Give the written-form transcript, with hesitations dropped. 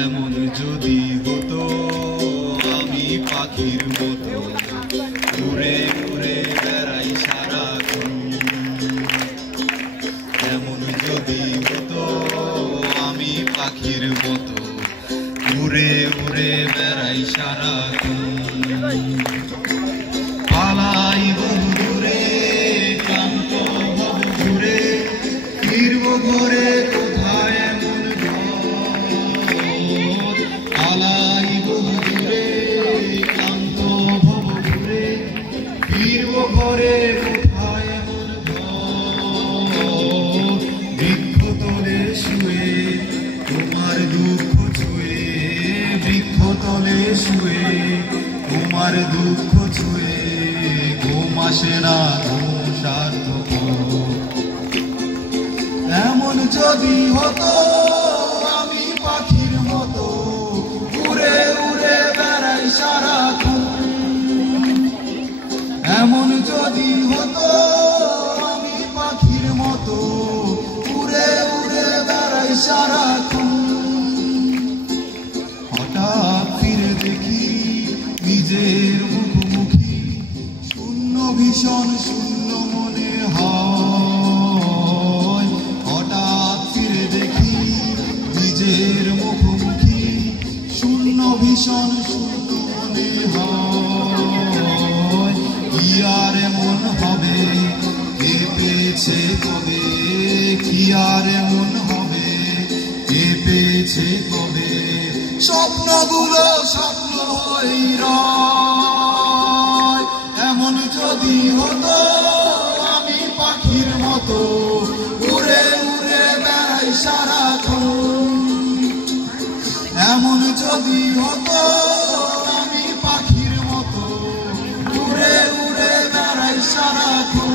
এমন যদি হতো আমি পাখির মতো উড়ে উড়ে বেড়াই সারাক্ষণ। এমন যদি হতো আমি পাখির মতো উড়ে উড়ে বেড়াই সারাক্ষণ। পালাই বহু দূরে ক্লান্ত হব ঘুরে ফিরব ঘরে কোথায় এমন ঘর। পালাই বহু দূরে ক্লান্ত হব ঘুরে ফিরব ঘরে কোথায় এমন ঘর। বৃক্ষতলে শুয়ে তোমার দুঃখ ছুঁয়ে বৃক্ষতলে শুয়ে তোমার দুঃখ ছুঁয়ে ঘুম আসে না ঘুম সার্থক। এমন যদি হতো আমি পাখির মতো উড়ে উড়ে বেড়াই সারাক্ষণ। এমন যদি হতো আমি পাখির মতো উড়ে উড়ে বেড়াই সারাক্ষণ। হঠাৎ ফিরে দেখি নিজের মুখোমুখি শূন্য ভীষণ শূন্য মনে হয়। হঠাৎ ফিরে দেখি নিজের মুখোমুখি শূন্য ভীষণ শূন্য মনে হয়। কি আর এমন হবে কে পেয়েছে কবে কি আর এমন হবে কে পেয়েছে কবে। স্বপ্নগুলো স্বপ্ন হয়েই রয়। এমন যদি হতো আমি পাখির মতো উড়ে উড়ে বেড়াই সারাক্ষণ। এমন যদি হতো আমি পাখির মতো উড়ে উড়ে বেড়াই সারাক্ষণ।